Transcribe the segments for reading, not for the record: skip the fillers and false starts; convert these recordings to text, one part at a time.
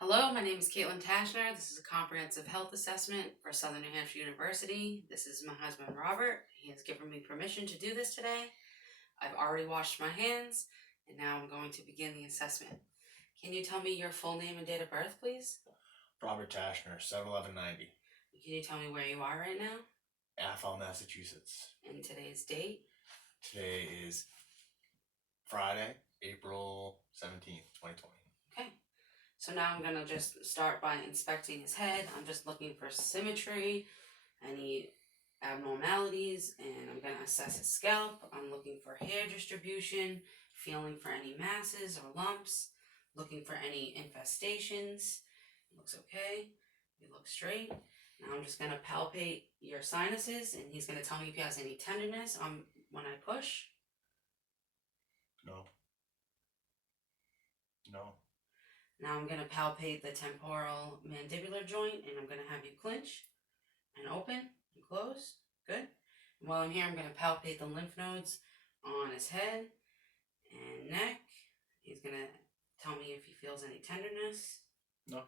Hello, my name is Katelyn Taschner. This is a comprehensive health assessment for Southern New Hampshire University. This is my husband, Robert. He has given me permission to do this today. I've already washed my hands, and now I'm going to begin the assessment. Can you tell me your full name and date of birth, please? Robert Taschner, 7/11/90. Can you tell me where you are right now? Athol, Massachusetts. And today's date? Today is Friday, April 17th, 2020. Okay. So now I'm going to just start by inspecting his head. I'm just looking for symmetry, any abnormalities, and I'm going to assess his scalp. I'm looking for hair distribution, feeling for any masses or lumps, looking for any infestations. It looks okay. You look straight. Now I'm just going to palpate your sinuses, and he's going to tell me if he has any tenderness when I push. No. Now I'm going to palpate the temporal mandibular joint, and I'm going to have you clench and open and close. Good. And while I'm here, I'm going to palpate the lymph nodes on his head and neck. He's going to tell me if he feels any tenderness. No.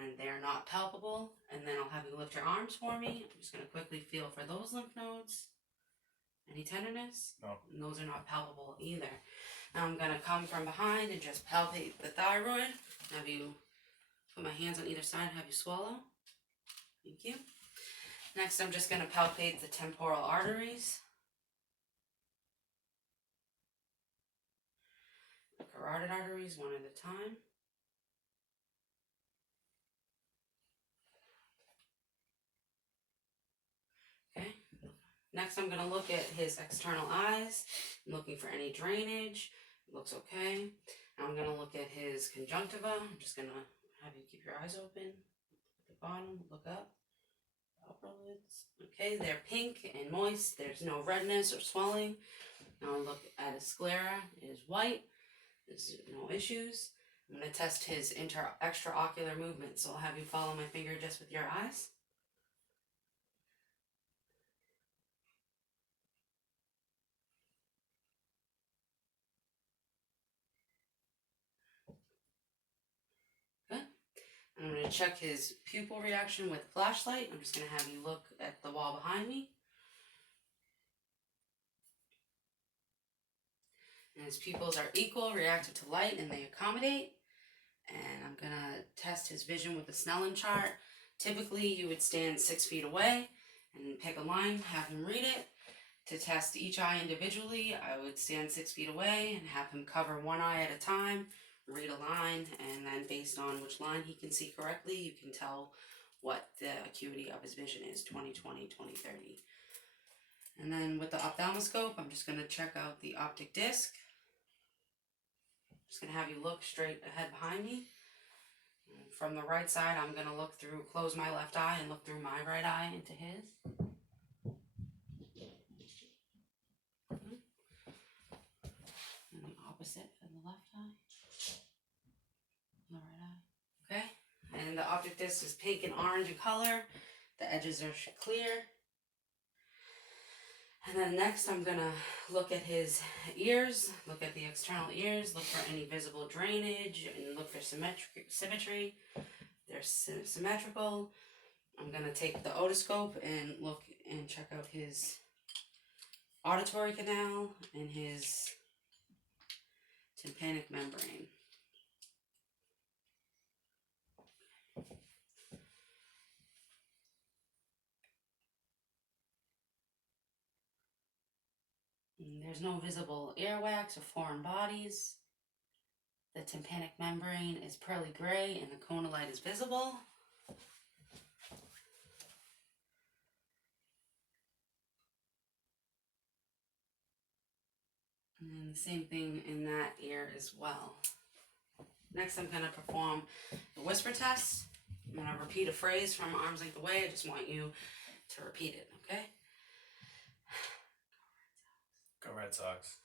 And they're not palpable. And then I'll have you lift your arms for me. I'm just going to quickly feel for those lymph nodes. Any tenderness? No. And those are not palpable either. Now I'm going to come from behind and just palpate the thyroid. Have you put my hands on either side and have you swallow. Thank you. Next, I'm just going to palpate the temporal arteries. The carotid arteries, one at a time. Okay. Next, I'm going to look at his external eyes. I'm looking for any drainage. It looks okay. Now I'm going to look at his conjunctiva. I'm just going to have you keep your eyes open. At the bottom, look up. Upper lids. Okay, they're pink and moist. There's no redness or swelling. Now look at his sclera. It is white. There's no issues. I'm going to test his extraocular movement. So I'll have you follow my finger just with your eyes. I'm going to check his pupil reaction with flashlight. I'm just going to have you look at the wall behind me. And his pupils are equal, reactive to light, and they accommodate. And I'm going to test his vision with the Snellen chart. Typically, you would stand 6 feet away and pick a line, have him read it. To test each eye individually, I would stand 6 feet away and have him cover one eye at a time, read a line, and then based on which line he can see correctly, you can tell what the acuity of his vision is, 20/20, 20/30. And then with the ophthalmoscope, I'm just going to check out the optic disc. I'm just going to have you look straight ahead behind me. And from the right side, I'm going to look through, close my left eye and look through my right eye into his. And the opposite for the left eye. The right eye. Okay. And the optic disc is pink and orange in color. The edges are clear. And then next I'm going to look at his ears, look at the external ears, look for any visible drainage, and look for symmetry. They're symmetrical. I'm going to take the otoscope and look and check out his auditory canal and his tympanic membrane. And there's no visible earwax or foreign bodies. The tympanic membrane is pearly gray and the conolite is visible. And the same thing in that ear as well. Next, I'm going to perform the whisper test. I'm going to repeat a phrase from arm's length away. I just want you to repeat it, okay? Go Red Sox.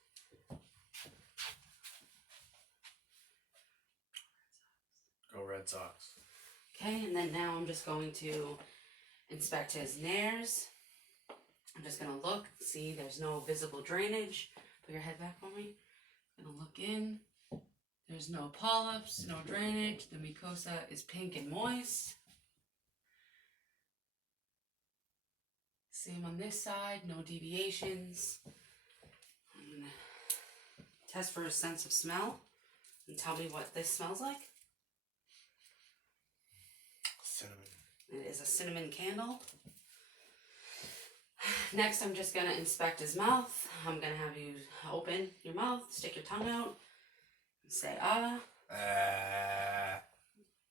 Go Red Sox. Okay, and then now I'm just going to inspect his nares. I'm just going to look, see there's no visible drainage. Put your head back for me. I'm going to look in. There's no polyps, no drainage. The mucosa is pink and moist. Same on this side, no deviations. I'm gonna test for a sense of smell and tell me what this smells like. Cinnamon. It is a cinnamon candle. Next, I'm just gonna inspect his mouth. I'm gonna have you open your mouth, stick your tongue out, and say ah.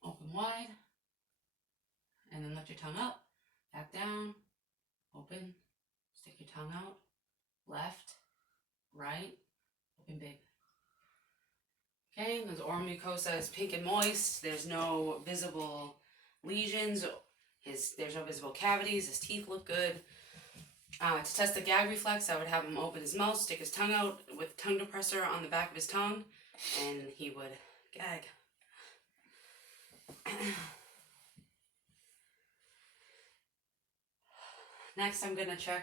Open wide, and then lift your tongue up, back down, open, stick your tongue out, left, right, open big. Okay, his oral mucosa is pink and moist. There's no visible lesions. There's no visible cavities. His teeth look good. To test the gag reflex, I would have him open his mouth, stick his tongue out with tongue depressor on the back of his tongue, and he would gag. Next, I'm going to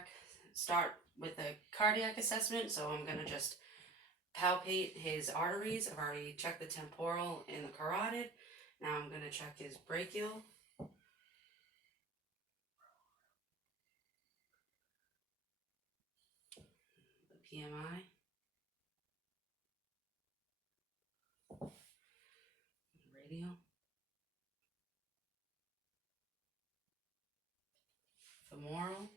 start with a cardiac assessment. So I'm going to just palpate his arteries. I've already checked the temporal and the carotid. Now I'm going to check his brachial. The PMI. Radial. Femoral.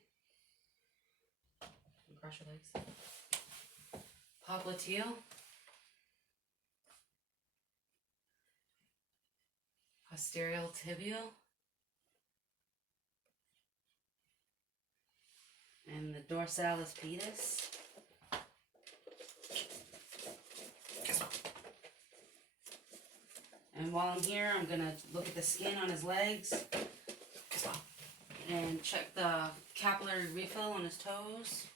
Cross your legs. Popliteal. Posterior tibial. And the dorsalis pedis. And while I'm here, I'm going to look at the skin on his legs and check the capillary refill on his toes.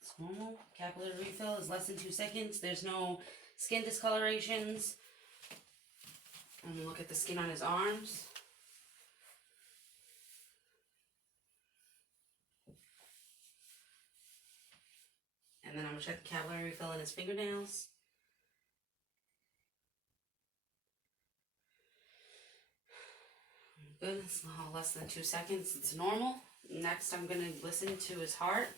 It's normal. Capillary refill is less than 2 seconds. There's no skin discolorations. And look at the skin on his arms. And then I'm going to check the capillary refill in his fingernails. Good, it's less than 2 seconds. It's normal. Next, I'm going to listen to his heart.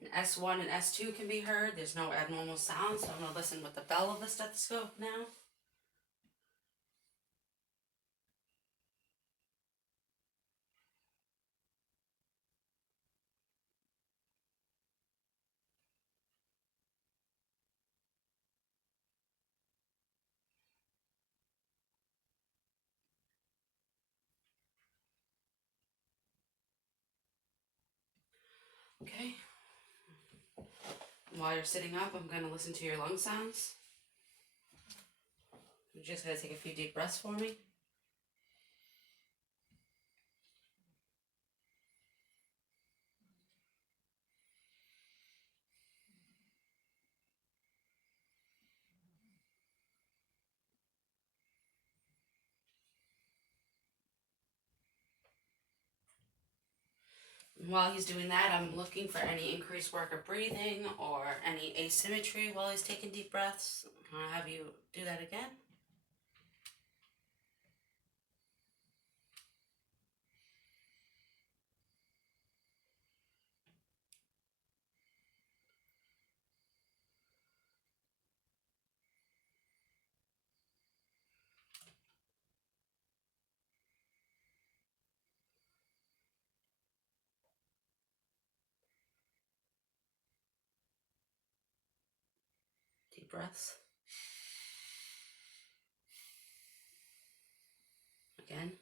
And S1 and S2 can be heard. There's no abnormal sound, so I'm going to listen with the bell of the stethoscope now. Okay. While you're sitting up, I'm going to listen to your lung sounds. You're just going to take a few deep breaths for me. And while he's doing that, I'm looking for any increased work of breathing or any asymmetry while he's taking deep breaths. I'll have you do that again. Deep breaths. Again.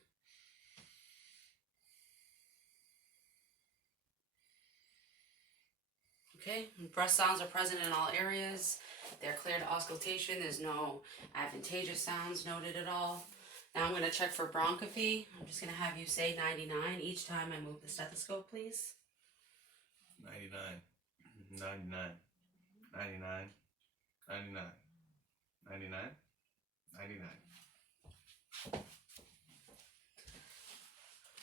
Okay, breast sounds are present in all areas. They're clear to auscultation. There's no advantageous sounds noted at all. Now I'm going to check for bronchophy. I'm just going to have you say 99 each time I move the stethoscope, please. 99, 99, 99, 99, 99, 99,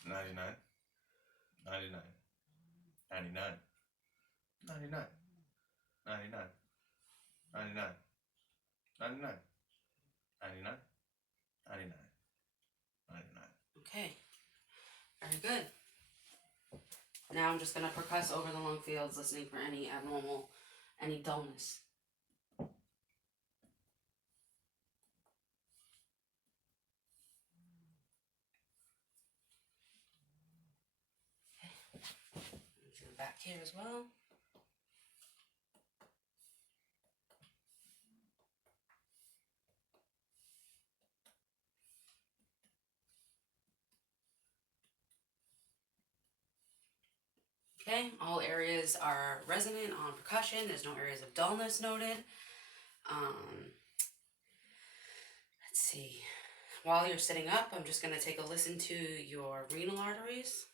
99, 99, 99, 99, 99, 99, 99, 99, 99, 99. Okay, very good. Now I'm just going to percuss over the lung fields, listening for any abnormal, any dullness. To the back here as well. Okay, all areas are resonant on percussion. There's no areas of dullness noted. Let's see. While you're sitting up, I'm just going to take a listen to your renal arteries.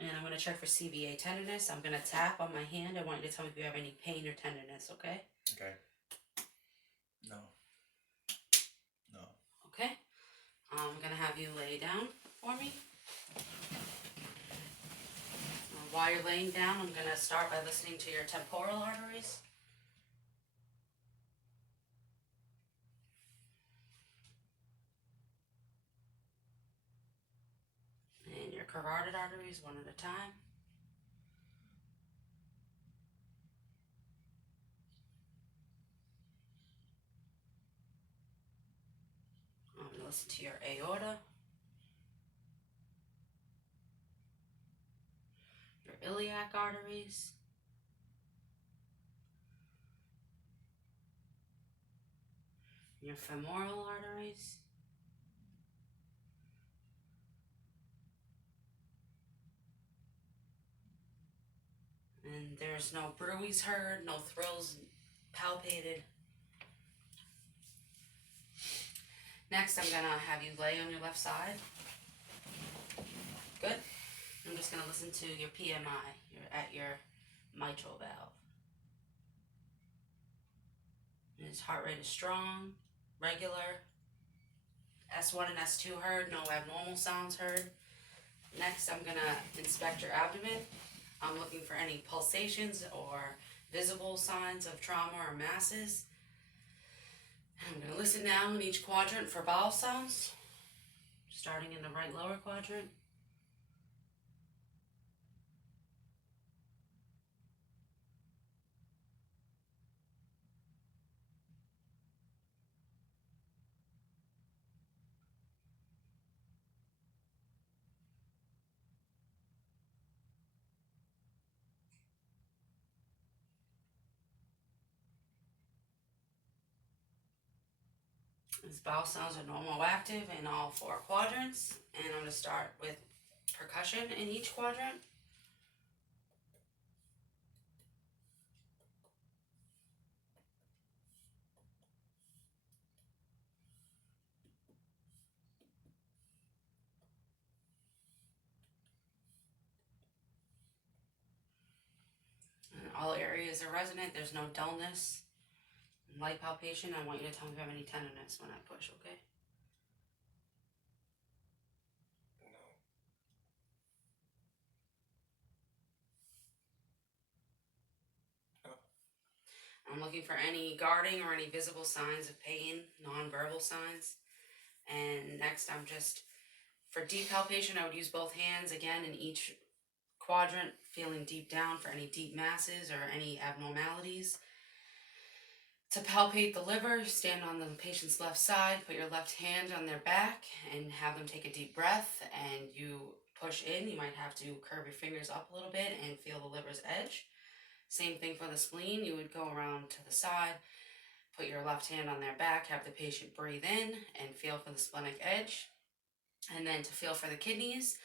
And I'm going to check for CVA tenderness. I'm going to tap on my hand. I want you to tell me if you have any pain or tenderness, okay? Okay. No. No. Okay. I'm going to have you lay down for me. While you're laying down, I'm going to start by listening to your temporal arteries. And your carotid arteries, one at a time. I'm going to listen to your aorta, your iliac arteries, your femoral arteries, and there's no bruise heard, no thrills palpated. Next, I'm going to have you lay on your left side. Good. I'm just going to listen to your PMI. You're at your mitral valve. His heart rate is strong, regular. S1 and S2 heard, no abnormal sounds heard. Next, I'm going to inspect your abdomen. I'm looking for any pulsations or visible signs of trauma or masses. I'm going to listen now in each quadrant for bowel sounds, starting in the right lower quadrant. These bowel sounds are normal active in all four quadrants, and I'm going to start with percussion in each quadrant. And all areas are resonant, there's no dullness. Light palpation, I want you to tell me if you have any tenderness when I push, okay? No. I'm looking for any guarding or any visible signs of pain, non-verbal signs. And next, I'm just, for deep palpation, I would use both hands again in each quadrant, feeling deep down for any deep masses or any abnormalities. To palpate the liver, stand on the patient's left side, put your left hand on their back, and have them take a deep breath. And you push in. You might have to curve your fingers up a little bit and feel the liver's edge. Same thing for the spleen. You would go around to the side, put your left hand on their back, have the patient breathe in, and feel for the splenic edge. And then to feel for the kidneys,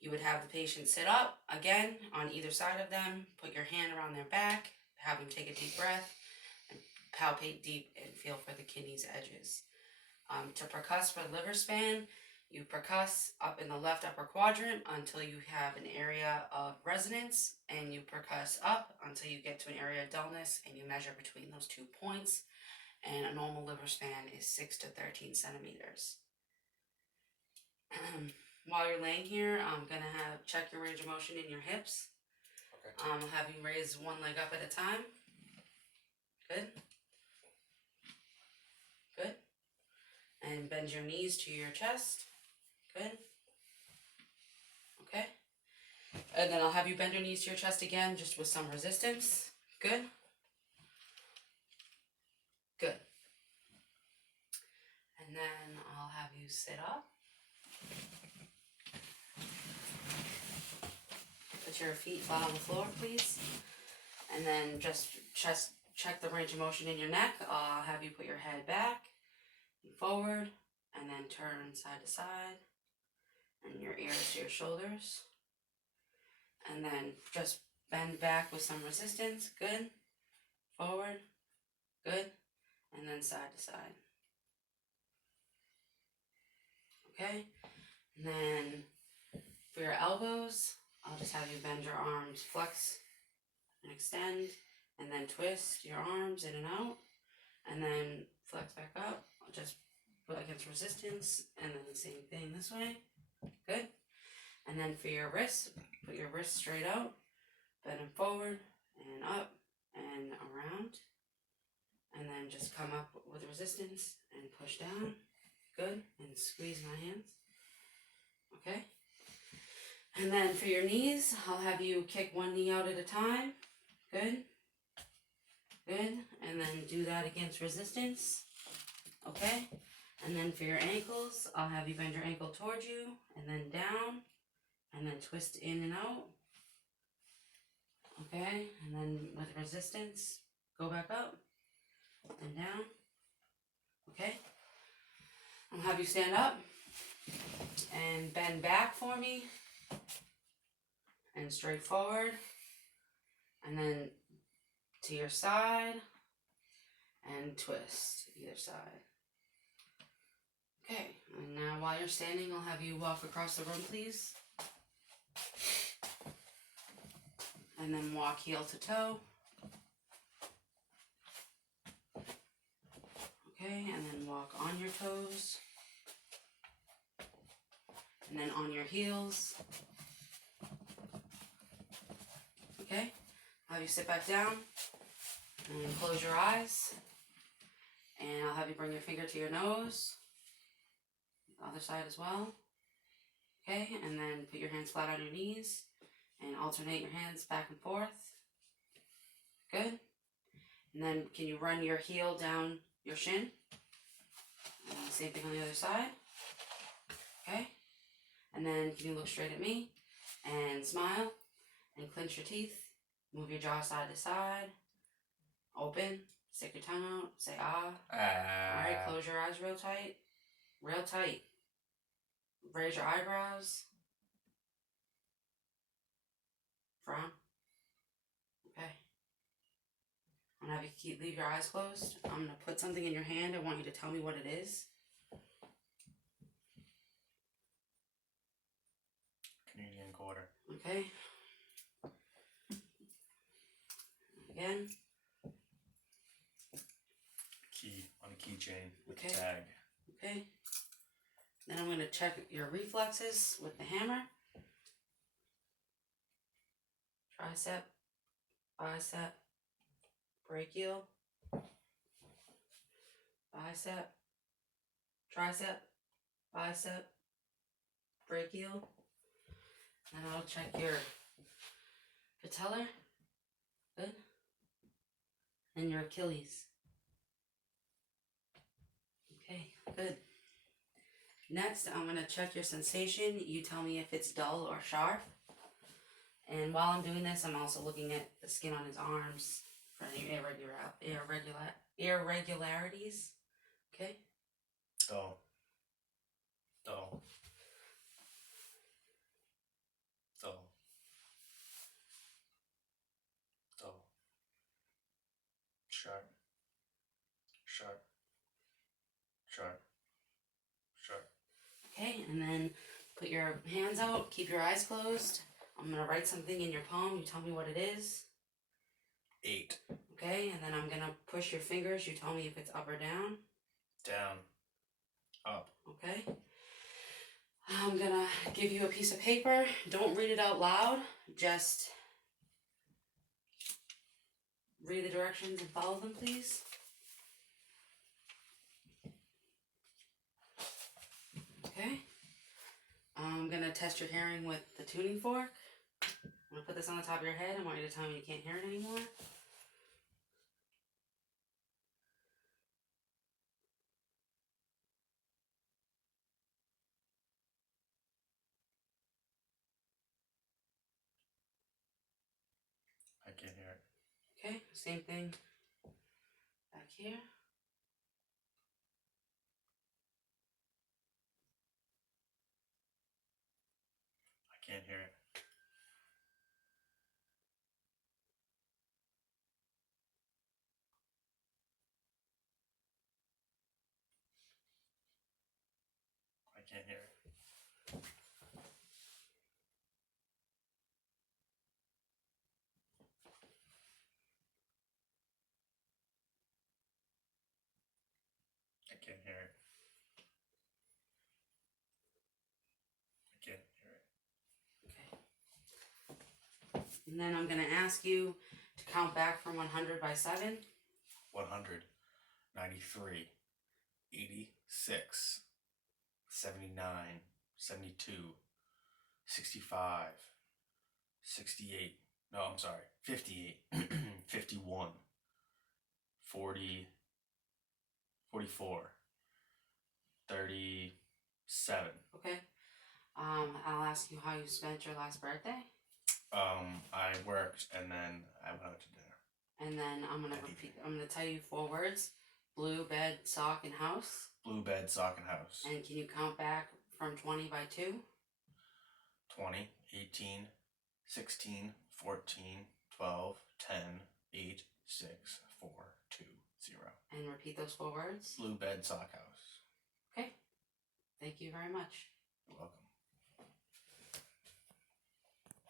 you would have the patient sit up again on either side of them, put your hand around their back, have them take a deep breath, and palpate deep and feel for the kidneys' edges. To percuss for liver span, you percuss up in the left upper quadrant until you have an area of resonance, and you percuss up until you get to an area of dullness, and you measure between those 2 points. And a normal liver span is 6 to 13 centimeters. While you're laying here, I'm gonna check your range of motion in your hips. Okay. I'll have you raise one leg up at a time. Good. Good. And bend your knees to your chest. Good. Okay. And then I'll have you bend your knees to your chest again, just with some resistance. Good. Good. And then I'll have you sit up. Put your feet flat on the floor, please. And then just check the range of motion in your neck. I'll have you put your head back and forward, and then turn side to side, and your ears to your shoulders. And then just bend back with some resistance. Good. Forward. Good. And then side to side. Okay. And then for your elbows, I'll just have you bend your arms, flex and extend, and then twist your arms in and out, and then flex back up. I'll just put against resistance, and then the same thing this way. Good. And then for your wrists, put your wrists straight out, bend them forward and up and around, and then just come up with resistance and push down. Good. And squeeze my hands. Okay. And then for your knees, I'll have you kick one knee out at a time. Good. Good. And then do that against resistance. Okay. And then for your ankles, I'll have you bend your ankle towards you and then down and then twist in and out. Okay. And then with resistance, go back up and down. Okay. I'll have you stand up and bend back for me and straight forward, and then to your side and twist either side. Okay, and now while you're standing, I'll have you walk across the room, please. And then walk heel to toe. Okay, and then walk on your toes. And then on your heels. Okay, I'll have you sit back down and close your eyes. And I'll have you bring your finger to your nose. The other side as well. Okay, and then put your hands flat on your knees and alternate your hands back and forth. Good. And then can you run your heel down your shin? And same thing on the other side. Okay. And then can you look straight at me and smile and clench your teeth. Move your jaw side to side. Open. Stick your tongue out. Say ah. Alright, close your eyes real tight. Real tight. Raise your eyebrows. Frown. Okay. I'm gonna have you leave your eyes closed. I'm gonna put something in your hand. I want you to tell me what it is. Canadian quarter. Okay. Again. Key on a keychain with Okay. the tag. Okay. Then I'm gonna check your reflexes with the hammer. Tricep, bicep, brachial, bicep, tricep, bicep, brachial. And I'll check your patellar. Good. And your Achilles. Okay, good. Next, I'm going to check your sensation. You tell me if it's dull or sharp. And while I'm doing this, I'm also looking at the skin on his arms for any irregularities. Okay? Dull. Dull. Sharp. Sharp. Sharp. Sharp. Okay, and then put your hands out, keep your eyes closed. I'm gonna write something in your palm, you tell me what it is. 8. Okay, and then I'm gonna push your fingers, you tell me if it's up or down. Down. Up. Okay. I'm gonna give you a piece of paper. Don't read it out loud, just read the directions and follow them, please. Okay. I'm gonna test your hearing with the tuning fork. I'm gonna put this on the top of your head. I want you to tell me you can't hear it anymore. I can't hear it. Okay, same thing back here. I can't hear it. I can't hear it. I can't hear it. I can't hear it. Okay. And then I'm gonna ask you to count back from 100 by 7. 100. 93. 86. 79. 72. 65. 68. No, I'm sorry. 58. 51. 40. 44. 37. Okay. I'll ask you how you spent your last birthday. I worked and then I went out to dinner. And then I'm gonna repeat. I'm gonna tell you 4 words: blue, bed, sock, and house. Blue bed, sock, and house. And can you count back from 20 by 2? 20, 18, 16, 14, 12, 10, 8, 6, 4, 2, 0. And repeat those 4 words. Blue bed, sock, house. Okay. Thank you very much. You're welcome.